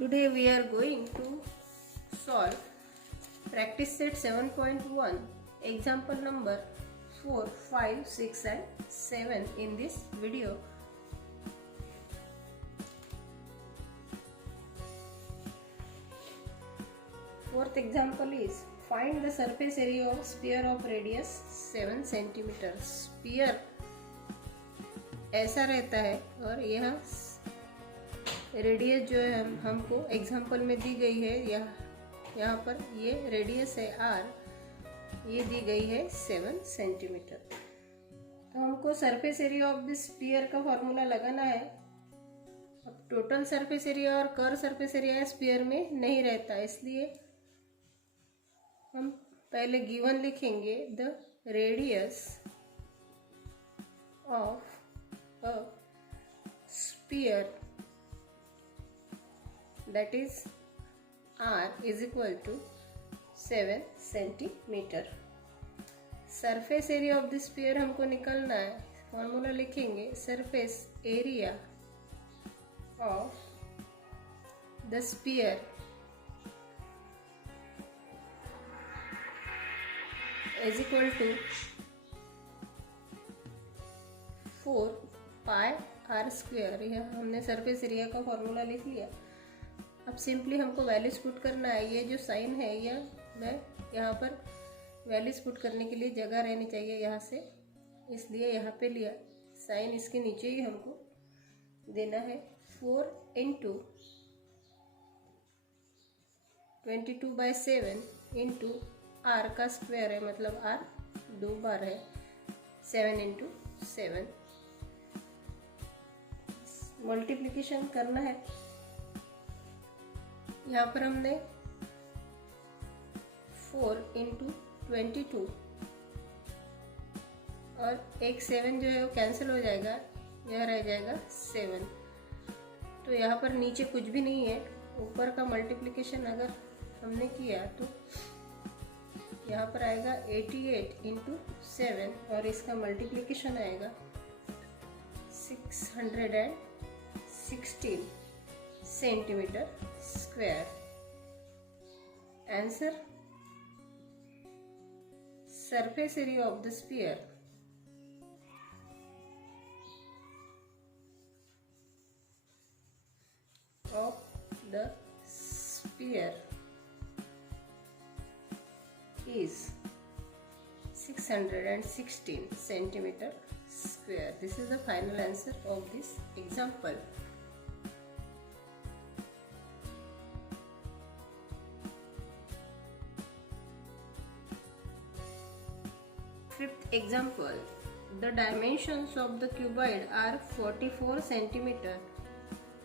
Today we are going to solve practice set 7.1 example number 4, 5, 6 and 7 in this video. Fourth example is find the surface area of sphere of radius 7 cm. Sphere ऐसा रहता है और यह radius जो है हमको example में दी गई है। यहाँ पर ये रेडियस है r, ये दी गई है 7 सेंटीमीटर। तो हमको surface area of this sphere का फॉर्मूला लगाना है। अब टोटल सरफेस एरिया और कर्व सरफेस एरिया स्फीयर में नहीं रहता, इसलिए हम पहले गिवन लिखेंगे the radius of a sphere that is r is equal to 7 centimetre. Surface area of the sphere हमको निकालना है। फॉर्मूला लिखेंगे surface area of the sphere is equal to 4 pi r square. यह हमने सरफेस एरिया का formula लिख लिया। अब सिंपली हमको वैल्यूज पुट करना है। ये जो साइन है यह मैं यहाँ पर वैल्यूज पुट करने के लिए जगह रहनी चाहिए यहाँ से, इसलिए यहाँ पे लिया। साइन इसके नीचे ही हमको देना है। 4 इंटू 22/7 इंटू आर का स्क्वायर है, मतलब आर 2 बार है। 7 इंटू 7 मल्टीप्लिकेशन करना है। यहाँ पर हमने 4 इंटू 22 और एक 7 जो है वो कैंसिल हो जाएगा, यह रह जाएगा 7। तो यहाँ पर नीचे कुछ भी नहीं है। ऊपर का मल्टीप्लिकेशन अगर हमने किया तो यहाँ पर आएगा 88 इंटू 7 और इसका मल्टीप्लिकेशन आएगा 616 centimetre square. Answer surface area of the sphere is 616 centimeter square. This is the final answer of this example. Fifth example, the dimensions of the cuboid are 44 centimeter,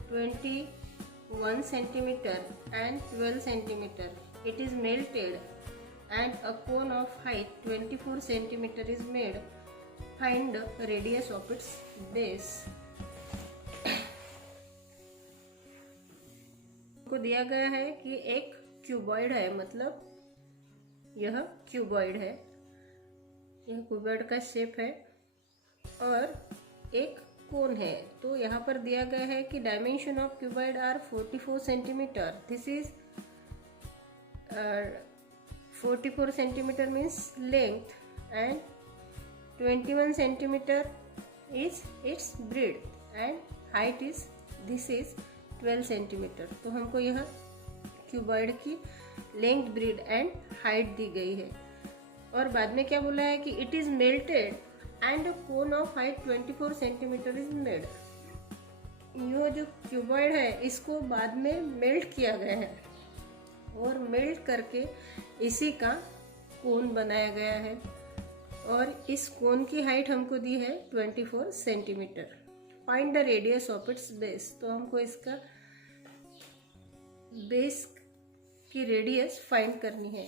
21 centimeter and 12 centimeter. It is melted and a cone of height 24 centimeter is made. Find the radius of its base. को दिया गया है कि एक cuboid है, मतलब यह cuboid है, यह क्यूबॉइड का शेप है और एक कोन है। तो यहाँ पर दिया गया है कि dimension of cuboid are 44 centimetre. This is 44 centimetre means length and 21 centimetre is its breadth and height is this is 12 centimetre. तो हमको यह क्यूबॉइड की लेंथ, ब्रेड एंड हाइट दी गई है। और बाद में क्या बोला है कि it is melted and cone of height 24 centimetre is made. यह जो क्यूबॉइड है इसको बाद में मेल्ट किया गया है और मेल्ट करके इसी का कोन बनाया गया है और इस कोन की हाइट हमको दी है 24 centimetre. Find the radius of its base. तो हमको इसका बेस की रेडियस फाइंड करनी है।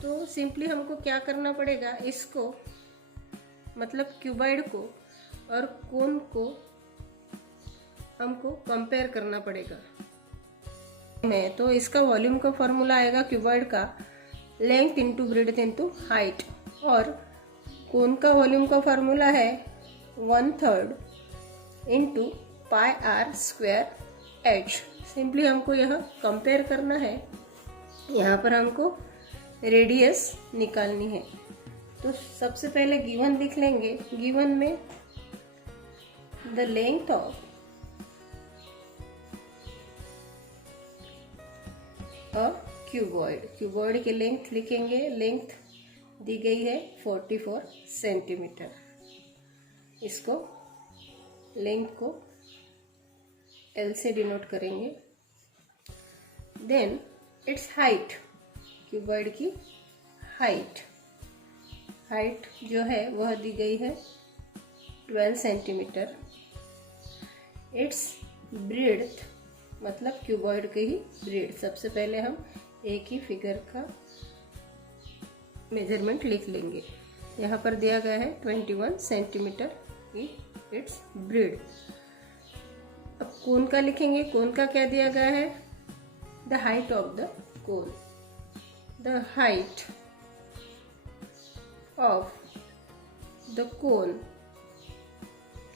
तो सिंपली हमको क्या करना पड़ेगा, इसको मतलब क्यूबॉइड को और कोन को हमको कंपेयर करना पड़ेगा। तो इसका वॉल्यूम का फॉर्मूला आएगा क्यूबॉइड का length into breadth into height, और कोन का वॉल्यूम का फॉर्मूला है 1/3 into pi r square h. Simply हमको यह कंपेयर करना है। यहाँ पर हमको रेडियस निकालनी है। तो सबसे पहले गिवन लिख लेंगे। गिवन में the length of a cuboid की लेंथ लिखेंगे। लेंथ दी गई है 44 सेंटीमीटर। इसको लेंथ को L से डिनोट करेंगे। देन इट्स हाइट, क्यूबॉइड की हाइट जो है वह दी गई है 12 सेंटीमीटर। इट्स ब्रेड्थ मतलब क्यूबॉइड की ही ब्रेड। सबसे पहले हम एक ही फिगर का मेजरमेंट लिख लेंगे। यहाँ पर दिया गया है 21 सेंटीमीटर की इट्स ब्रेड। अब कोन का लिखेंगे। कोन का क्या दिया गया है? The height of the cone. The height of the कोन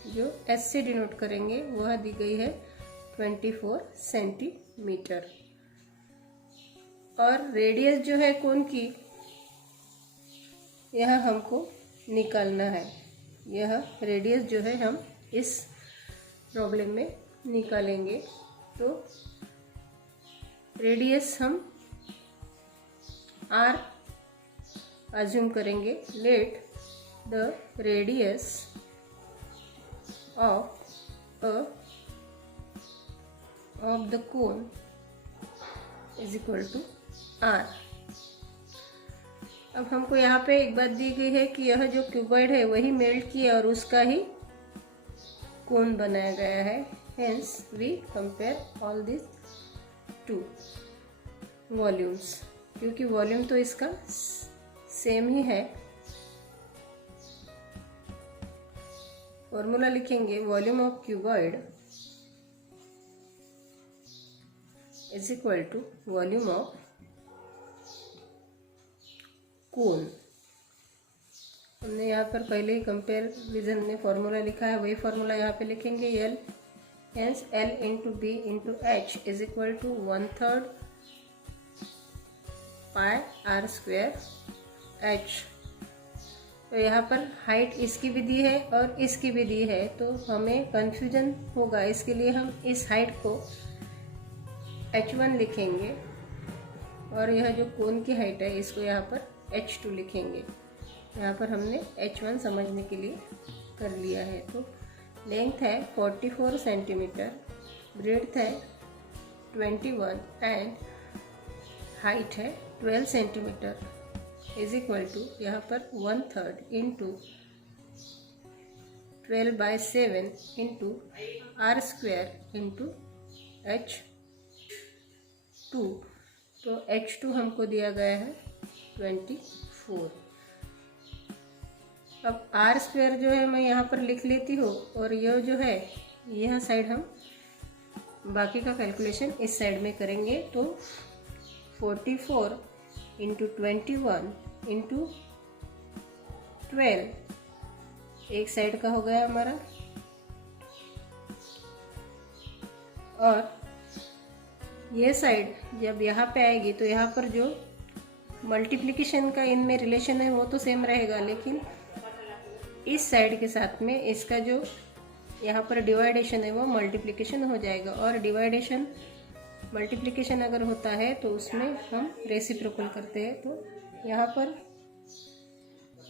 जो S से डिनोट करेंगे वह दी गई है 24 सेंटीमीटर। और रेडियस जो है कोन की यह हमको निकालना है। यह रेडियस जो है हम इस प्रॉब्लम में निकालेंगे। तो रेडियस हम R अज्यूम करेंगे। Let the radius of the cone is equal to R। अब हमको यहाँ पे एक बात दी गई है कि यह जो क्यूबॉइड है वही मेल्ट किया और उसका ही कोन बनाया गया है। Hence we compare all this two volumes, क्योंकि वॉल्यूम तो इसका सेम ही है। फॉर्मूला लिखेंगे। Volume of cuboid is equal to volume of cone. हमने यहाँ पर पहले ही कंपेरिजन में फॉर्मूला लिखा है, वही फॉर्मूला यहाँ पे लिखेंगे। L hence L into B into H is equal to 1/3 pi R square H। तो यहाँ पर हाइट इसकी भी दी है और इसकी भी दी है, तो हमें कंफ्यूजन होगा। इसके लिए हम इस हाइट को H1 लिखेंगे और यह जो कोन की हाइट है इसको यहाँ पर H2 लिखेंगे। यहाँ पर हमने H1 समझने के लिए कर लिया है। तो लेंथ है 44 सेंटीमीटर, ब्रेड्थ है 21 एंड हाइट है 12 सेंटीमीटर इज इक्वल टू यहाँ पर 1/3 into 12/7 into R square into H2। तो H2 हमको दिया गया है 24। अब R स्क्वायर जो है मैं यहाँ पर लिख लेती हूँ और यह जो है यह साइड हम बाकी का कैलकुलेशन इस साइड में करेंगे। तो 44 इंटू 21 इंटू 12 एक साइड का हो गया हमारा, और ये साइड जब यहाँ पे आएगी तो यहाँ पर जो मल्टीप्लिकेशन का इनमें रिलेशन है वो तो सेम रहेगा, लेकिन इस साइड के साथ में इसका जो यहाँ पर डिवाइडेशन है वो मल्टीप्लिकेशन हो जाएगा। और डिवाइडेशन मल्टीप्लिकेशन अगर होता है तो उसमें हम रेसिप्रोकल करते हैं। तो यहाँ पर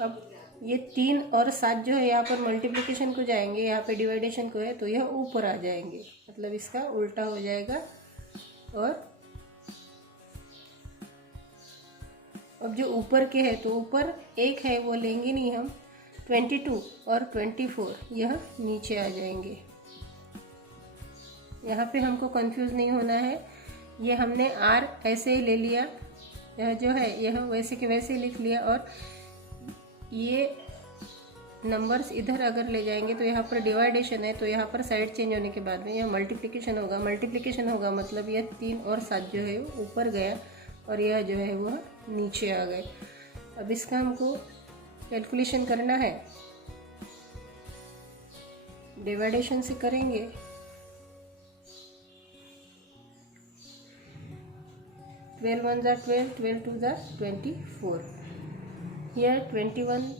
अब ये 3 और 7 जो है यहाँ पर मल्टीप्लिकेशन को जाएंगे, यहाँ पे डिवाइडेशन को है तो यह ऊपर आ जाएंगे, मतलब इसका उल्टा हो जाएगा। और अब जो ऊपर के है तो ऊपर एक है वो लेंगे नहीं हम, 22 और 24 यह नीचे आ जाएंगे। यहाँ पे हमको कंफ्यूज नहीं होना है। ये हमने R ऐसे ही ले लिया, यह जो है यह वैसे के वैसे ही लिख लिया, और ये नंबर्स इधर अगर ले जाएंगे तो यहाँ पर डिवाइडेशन है तो यहाँ पर साइड चेंज होने के बाद में यह मल्टीप्लिकेशन होगा। मल्टीप्लिकेशन होगा मतलब यह 3 और 7 जो है वो ऊपर गया और यह जो है वह नीचे आ गए। अब इसका हमको कैलकुलेशन करना है, डिवाइडेशन से करेंगे। 12 1s are 12, 12 2s are 24. Here 21,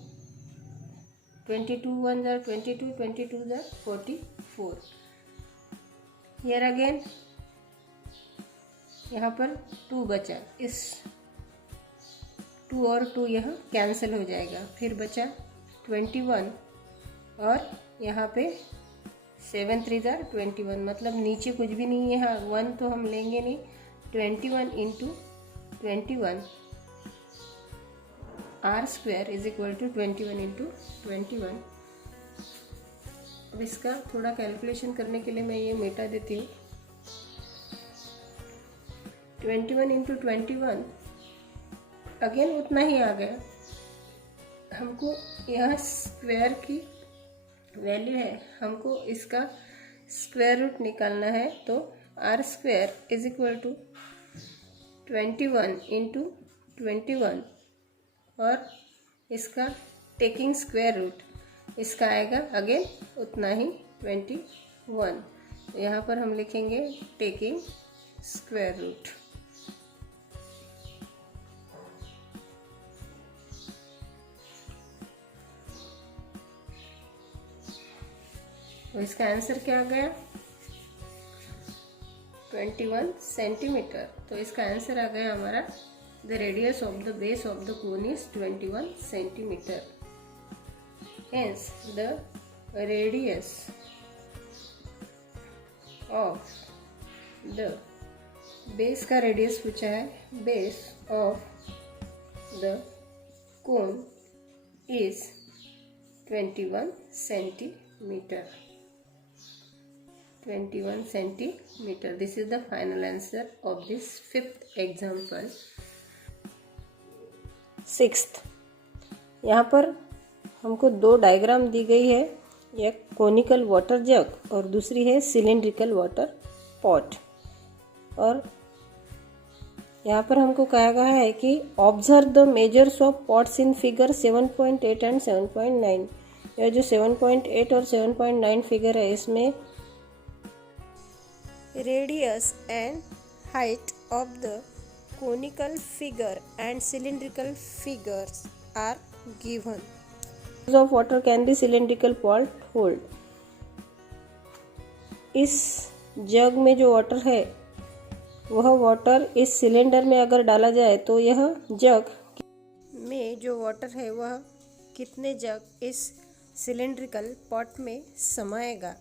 22 1s are 22, 22s are 44. Here again यहाँ पर 2 बचा, इस 2 और 2 यहाँ कैंसिल हो जाएगा, फिर बचा 21 और यहाँ पे 7 3s are 21, मतलब नीचे कुछ भी नहीं है, यहाँ 1 तो हम लेंगे नहीं। 21 into 21 r square is equal to 21 into 21। अब इसका थोड़ा कैलकुलेशन करने के लिए मैं ये मिटा देती हूँ। 21 इंटू 21 अगेन उतना ही आ गया। हमको यहाँ स्क्वायर की वैल्यू है, हमको इसका स्क्वायर रूट निकालना है, तो r square is equal to 21 into 21 और इसका टेकिंग स्क्वायर रूट, इसका आएगा अगेन उतना ही 21। तो यहाँ पर हम लिखेंगे टेकिंग स्क्वायर रूट। तो इसका आंसर क्या आ गया? 21 सेंटीमीटर। तो इसका आंसर आ गया हमारा, the radius of the base of the cone is 21 centimetre. Hence the radius of the base का रेडियस पूछा है, base of the cone is 21 centimetre. 21 centimeter. This is the final answer of this 5th example. 6th, यहाँ पर हमको 2 diagram दी गई है, एक conical water जग और दूसरी है सिलेंड्रिकल वाटर पॉट। और यहाँ पर हमको कहा गया है कि observe the measures of pots in figure 7.8 and 7.9। यह जो 7.8 और 7.9 फिगर है, इसमें radius and height of the conical figure and cylindrical figures are given. Of water can be cylindrical pot hold. इस जग में जो वाटर है, वह वाटर इस सिलेंडर में अगर डाला जाए तो यह जग में जो वाटर है वह कितने जग इस सिलेंड्रिकल पॉट में समाएगा,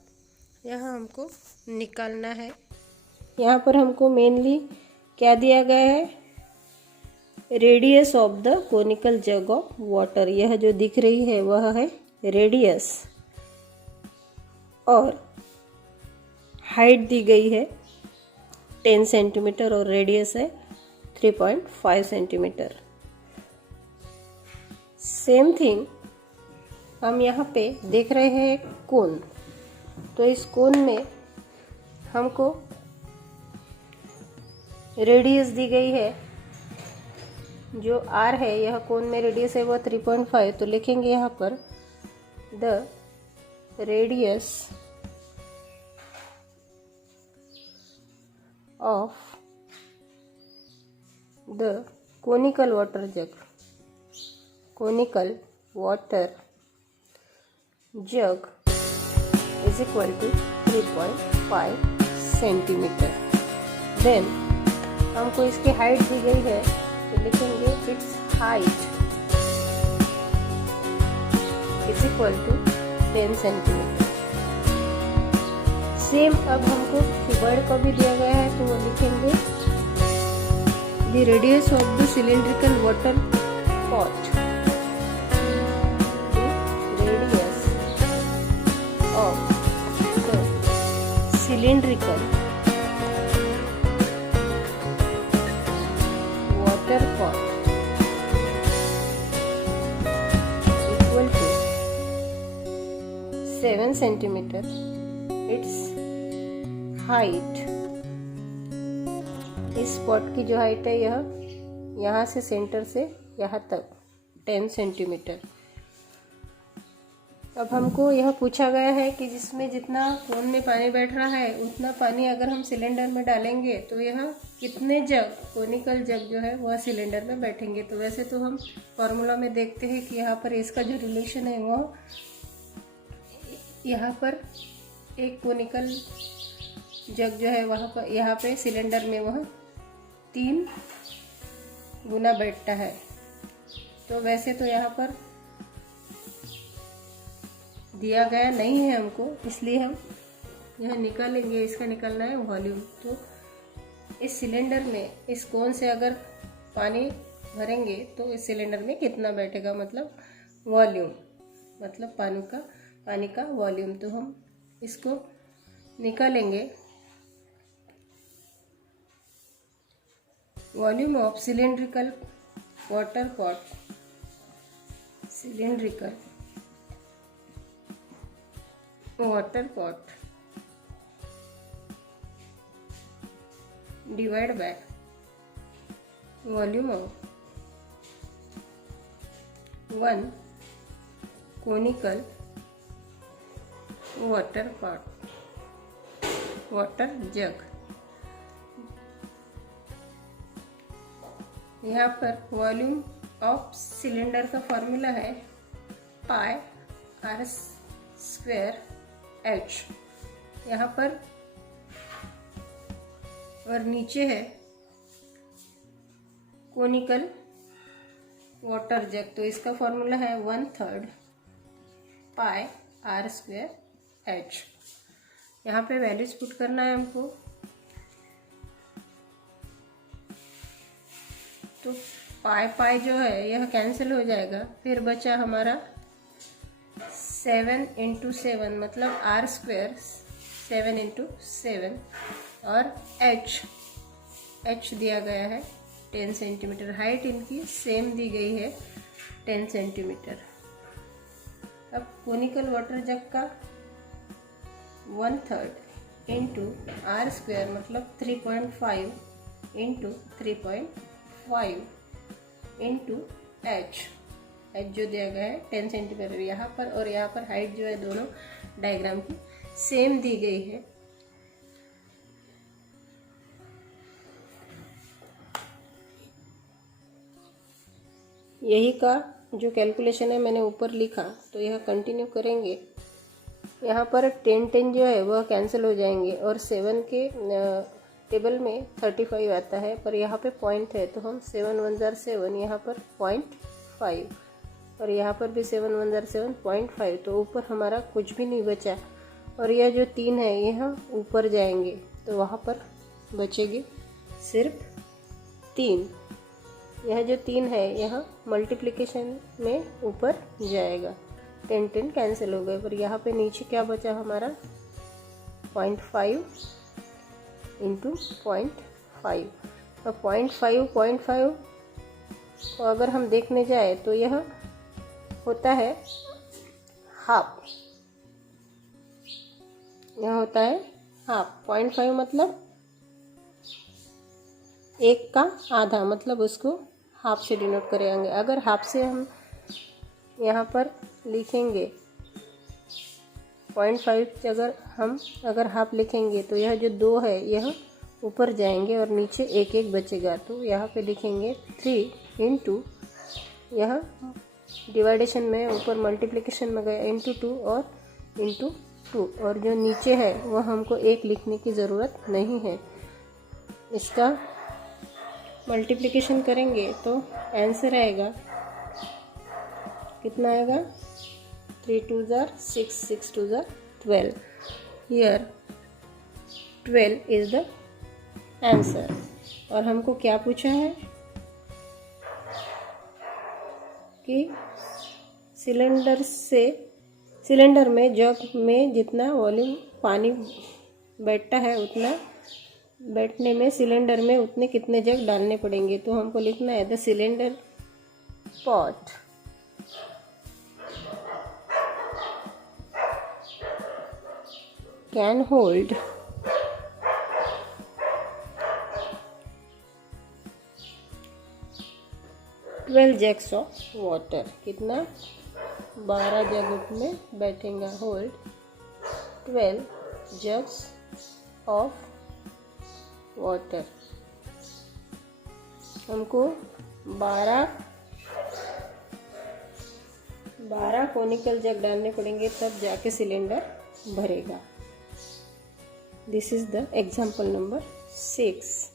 यह हमको निकालना है। यहाँ पर हमको मेनली क्या दिया गया है? Radius of the conical jug of water, यह जो दिख रही है वह है रेडियस, और हाइट दी गई है 10 सेंटीमीटर और रेडियस है 3.5 सेंटीमीटर। सेम थिंग हम यहाँ पे देख रहे हैं एक कोन। तो इस कोन में हमको रेडियस दी गई है, जो आर है, यह कोन में रेडियस है वह 3.5। तो लिखेंगे यहाँ पर the radius of the conical water jug, conical water jug is equal to 3.5 centimetre. Then हमको इसकी हाइट दी गई है, तो लिखेंगे its height is equal to 10 centimetre. Same अब हमको क्यूबॉइड का भी दिया गया है, तो वो लिखेंगे the radius of the cylindrical water pot, of the cylindrical water pot equal to 7 centimeter. Its height, इस पॉट की जो हाइट है यह यहाँ से सेंटर से यहाँ तक 10 सेंटीमीटर। अब हमको यह पूछा गया है कि जिसमें जितना कोन में पानी बैठ रहा है उतना पानी अगर हम सिलेंडर में डालेंगे तो यह कितने जग, कोनिकल जग जो है वह सिलेंडर में बैठेंगे। तो वैसे तो हम फॉर्मूला में देखते हैं कि यहाँ पर इसका जो रिलेशन है वह यहाँ पर एक कोनिकल जग जो है वहाँ पर यहाँ पे सिलेंडर में वह 3 गुना बैठता है। तो वैसे तो यहाँ पर दिया गया नहीं है हमको, इसलिए हम यह निकालेंगे। इसका निकालना है वॉल्यूम। तो इस सिलेंडर में इस कोन से अगर पानी भरेंगे तो इस सिलेंडर में कितना बैठेगा, मतलब वॉल्यूम, मतलब पानी का वॉल्यूम। तो हम इसको निकालेंगे। Volume of cylindrical water pot, cylindrical water pot divide by volume of 1 conical water pot, water jug. यहाँ पर वॉल्यूम ऑफ सिलेंडर का फॉर्मूला है पाई r स्क्वायर h। यहाँ पर और नीचे है कोनिकल वाटर जग, तो इसका फॉर्मूला है 1/3 पाई r स्क्वायर h। यहाँ पे वैल्यूज पुट करना है हमको। तो पाई जो है यह कैंसिल हो जाएगा, फिर बचा हमारा 7 × 7 मतलब r स्क्वायर 7 × 7 और h दिया गया है 10 सेंटीमीटर। हाइट इनकी सेम दी गई है 10 सेंटीमीटर। अब कोनिकल वाटर जग का 1/3 × r स्क्वायर मतलब 3.5 × 3.5 इंटू h जो दिया गया है 10 सेंटीमीटर यहाँ पर, और यहाँ पर हाइट जो है दोनों डायग्राम की सेम दी गई है। यही का जो कैलकुलेशन है मैंने ऊपर लिखा, तो यह कंटिन्यू करेंगे। यहाँ पर 10 जो है वह कैंसिल हो जाएंगे और 7 के टेबल में 35 आता है, पर यहाँ पे पॉइंट है तो हम 7 × 1 = 7, यहाँ पर 0.5 और यहाँ पर भी 7 × 1 = 7 0.5। तो ऊपर हमारा कुछ भी नहीं बचा और यह जो 3 है यह ऊपर जाएंगे तो वहाँ पर बचेगी सिर्फ 3। यह जो 3 है यह मल्टीप्लिकेशन में ऊपर जाएगा, 10 कैंसिल हो गए, पर यहाँ पे नीचे क्या बचा हमारा 0.5 × 0.5। और 0.5 को अगर हम देखने जाए तो यह होता है हाफ, यह होता है हाफ। 0.5 मतलब 1 का आधा, मतलब उसको हाफ से डिनोट करेंगे। अगर हाफ से हम यहाँ पर लिखेंगे 0.5 अगर हाफ लिखेंगे तो यह जो 2 है यह ऊपर जाएंगे और नीचे 1 बचेगा। तो यहाँ पे लिखेंगे 3 × यह डिवाइडेशन में ऊपर मल्टीप्लिकेशन में गया × 2 और × 2, और जो नीचे है वह हमको 1 लिखने की ज़रूरत नहीं है। इसका मल्टीप्लिकेशन करेंगे तो आंसर आएगा, कितना आएगा 3 × 2 = 6, 6 × 2 = 12। Here 12 is the answer। और हमको क्या पूछा है कि सिलेंडर में जग में जितना वॉल्यूम पानी बैठता है उतना बैठने में सिलेंडर में उतने कितने जग डालने पड़ेंगे। तो हमको लिखना है the cylinder pot can hold 12 jugs of water। कितना 12 जग में बैठेगा। Hold 12 jugs of water. हमको 12 कोनिकल जग डालने पड़ेंगे, तब जाके सिलेंडर भरेगा। This is the example number 6।